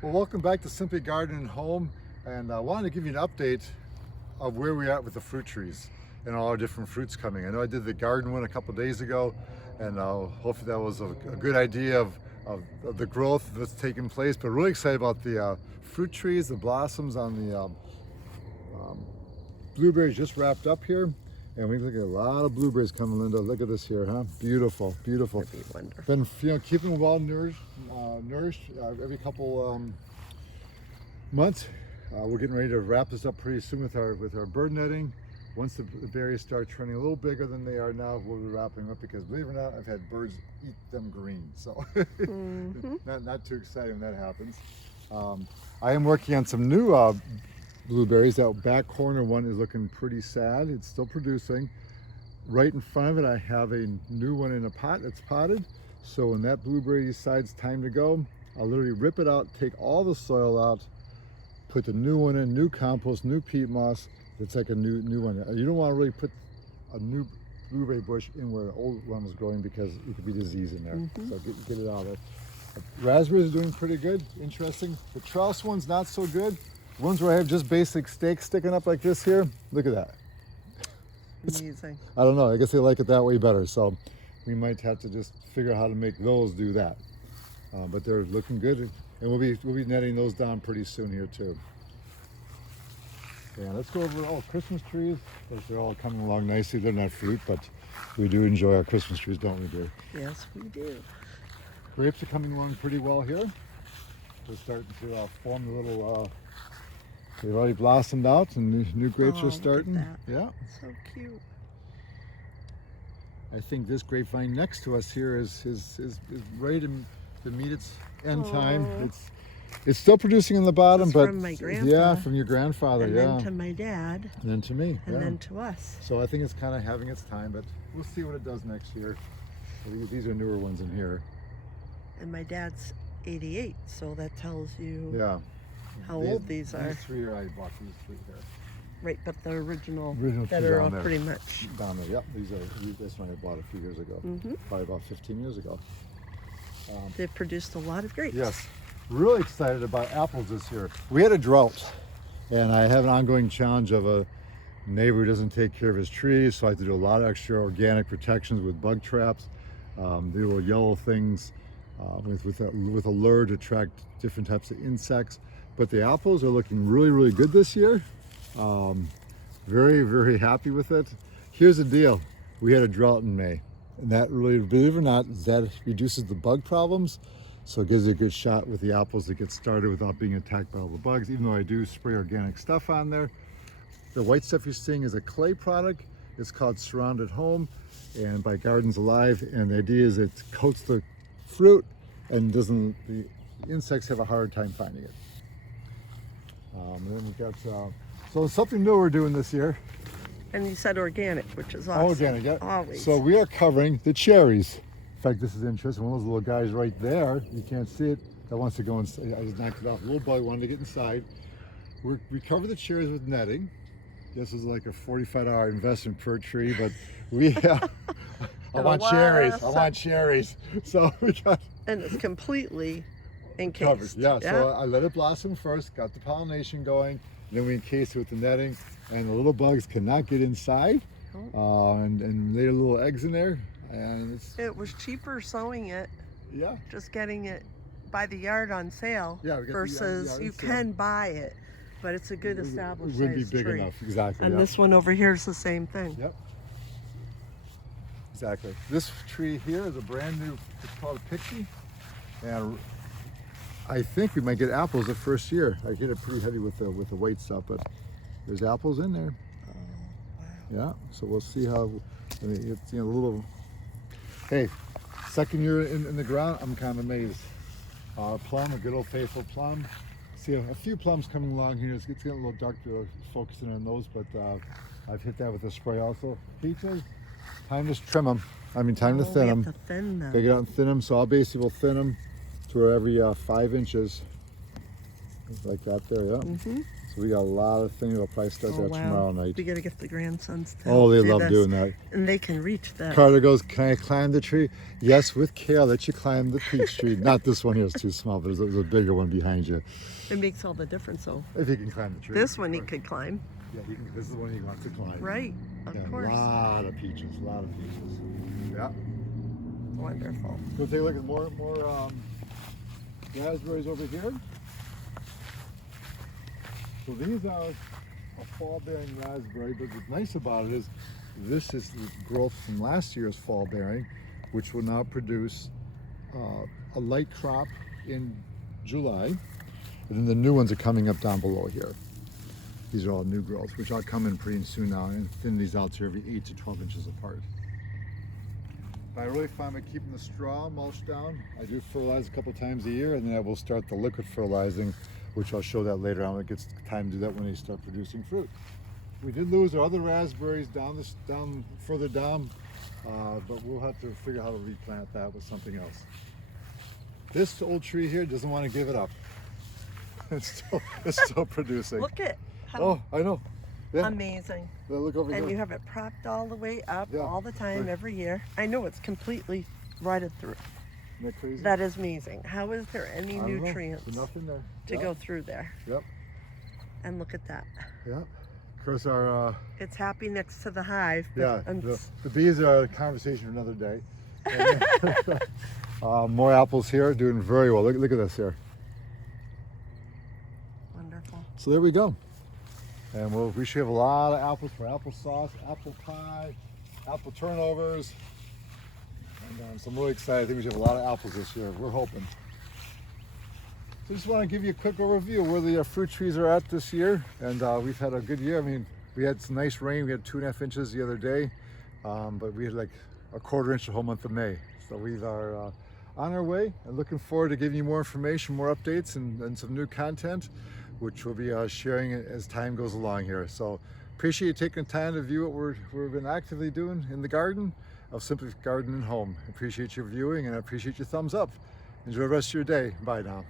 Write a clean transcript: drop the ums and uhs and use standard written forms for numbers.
Well, welcome back to Simply Garden and Home, and I wanted to give you an update of where we're at with the fruit trees and all our different fruits coming. I know I did the garden one a couple days ago, and hopefully that was a good idea of the growth that's taking place, but really excited about the fruit trees, the blossoms on the blueberries just wrapped up here. And we look at a lot of blueberries coming, Linda. Look at this here, huh? Beautiful, beautiful. That'd be wonderful. Been keeping them well nourished every couple months. We're getting ready to wrap this up pretty soon with our bird netting. Once the berries start turning a little bigger than they are now, we'll be wrapping them up because, believe it or not, I've had birds eat them green. So not too exciting when that happens. I am working on some new blueberries. That back corner one is looking pretty sad. It's still producing. Right in front of it, I have a new one in a pot that's potted. So when that blueberry decides time to go, I'll literally rip it out, take all the soil out, put the new one in, new compost, new peat moss. It's like a new one. You don't want to really put a new blueberry bush in where the old one was growing because it could be disease in there. So get it out of there. Raspberries are doing pretty good, interesting. The Trouse one's not so good. Ones where I have just basic stakes sticking up like this here, look at that. Amazing. I don't know, I guess they like it that way better. So we might have to just figure out how to make those do that. But they're looking good. And we'll be netting those down pretty soon here too. Yeah, let's go over Christmas trees. Of course, they're all coming along nicely. They're not fruit, but we do enjoy our Christmas trees, don't we, dear? Yes, we do. Grapes are coming along pretty well here. They're starting to form the little they've already blossomed out and new grapes are starting. Look at that. Yeah. So cute. I think this grapevine next to us here is ready to meet its end time. It's still producing on the bottom, but from my grandpa. Yeah, from your grandfather, And yeah. then to my dad. And then to me. And yeah. then to us. So I think it's kind of having its time, but we'll see what it does next year. These are newer ones in here. And my dad's 88, so that tells you how old these are. These three are, I bought these three here. Right, but the original two that are down all there. pretty much. Down there, yep. This one I bought a few years ago, probably about 15 years ago. They've produced a lot of grapes. Yes, really excited about apples this year. We had a drought, and I have an ongoing challenge of a neighbor who doesn't take care of his trees, so I have to do a lot of extra organic protections with bug traps, the little yellow things with a lure to attract different types of insects. But the apples are looking really, really good this year. Very, very happy with it. Here's the deal. We had a drought in May, and that really, believe it or not, that reduces the bug problems. So it gives you a good shot with the apples to get started without being attacked by all the bugs, even though I do spray organic stuff on there. The white stuff you're seeing is a clay product. It's called Surrounded Home and by Gardens Alive. And the idea is it coats the fruit and the insects have a hard time finding it. And then we've got, so something new we're doing this year. And you said organic, which is awesome. Organic, yeah. Always. So we are covering the cherries. In fact, this is interesting. One of those little guys right there, you can't see it, that wants to go inside. I just knocked it off. A little boy wanted to get inside. We cover the cherries with netting. This is like a $45 investment per tree, but we have, I want cherries. So we got. And it's completely encased. Covered, yeah. So I let it blossom first, got the pollination going, then we encased it with the netting, and the little bugs cannot get inside, and lay little eggs in there. And it was cheaper sowing it, yeah, just getting it by the yard on sale, versus you can buy it, but it's a good established size tree. It wouldn't be big enough, exactly. And this one over here is the same thing. Yep. Exactly. This tree here is a brand new, it's called a pixie, and I think we might get apples the first year. I hit it pretty heavy with the white stuff, but there's apples in there. Yeah, so we'll see how, it's a little, hey, second year in the ground, I'm kind of amazed. Plum, a good old faithful plum. See a few plums coming along here. It's getting a little dark to focusing on those, but I've hit that with a spray also. Peaches, time to trim them. I mean, time to thin them. To thin them. Gotta get out and thin them, so I'll basically will thin them to every 5 inches, like that there, yeah. So So we got a lot of things. We'll probably start that tomorrow night. We gotta get the grandsons to Oh, they do love this. doing that. And they can reach that. Carter goes, can I climb the tree? Yes, with care, I'll let you climb the peach tree. Not this one here, it's too small, but there's a bigger one behind you. It makes all the difference though. If he can climb the tree. This one he could climb. Yeah, this is the one he wants to climb. Right, of course. A lot of peaches, a lot of peaches. Yeah. Wonderful. We'll take a look at more raspberries over here. So these are a fall-bearing raspberry, but what's nice about it is this is the growth from last year's fall bearing, which will now produce a light crop in July. And then the new ones are coming up down below here. These are all new growths, which I'll come in pretty soon now and thin these out to every 8 to 12 inches apart. But I really find by keeping the straw mulch down, I do fertilize a couple times a year, and then I will start the liquid fertilizing, which I'll show that later on when it gets time to do that when they start producing fruit. We did lose our other raspberries further down, but we'll have to figure out how to replant that with something else. This old tree here doesn't want to give it up. It's still producing. Look at how Oh, I know. Yeah. amazing. Yeah, look over And here. you have it propped all the way up Yeah, all the time, right. every year. I know it's completely rotted through. Isn't that crazy? That is amazing. How is there any I don't know. nutrients There's nothing there. to go through there? Yep. And look at that. Yep. Of course, our It's happy next to the hive. But yeah, the bees are a conversation for another day. More apples here, doing very well. Look at this here. Wonderful. So there we go. And we should have a lot of apples for applesauce, apple pie, apple turnovers. And so I'm really excited. I think we should have a lot of apples this year. We're hoping. So just want to give you a quick overview of where the fruit trees are at this year. And we've had a good year. I mean, we had some nice rain. We had 2.5 inches the other day. But we had like a 1/4 inch the whole month of May. So we are on our way and looking forward to giving you more information, more updates, and some new content, which we'll be sharing as time goes along here. So appreciate you taking time to view what we've been actively doing in the garden of Simply Garden and Home. Appreciate your viewing and I appreciate your thumbs up. Enjoy the rest of your day. Bye now.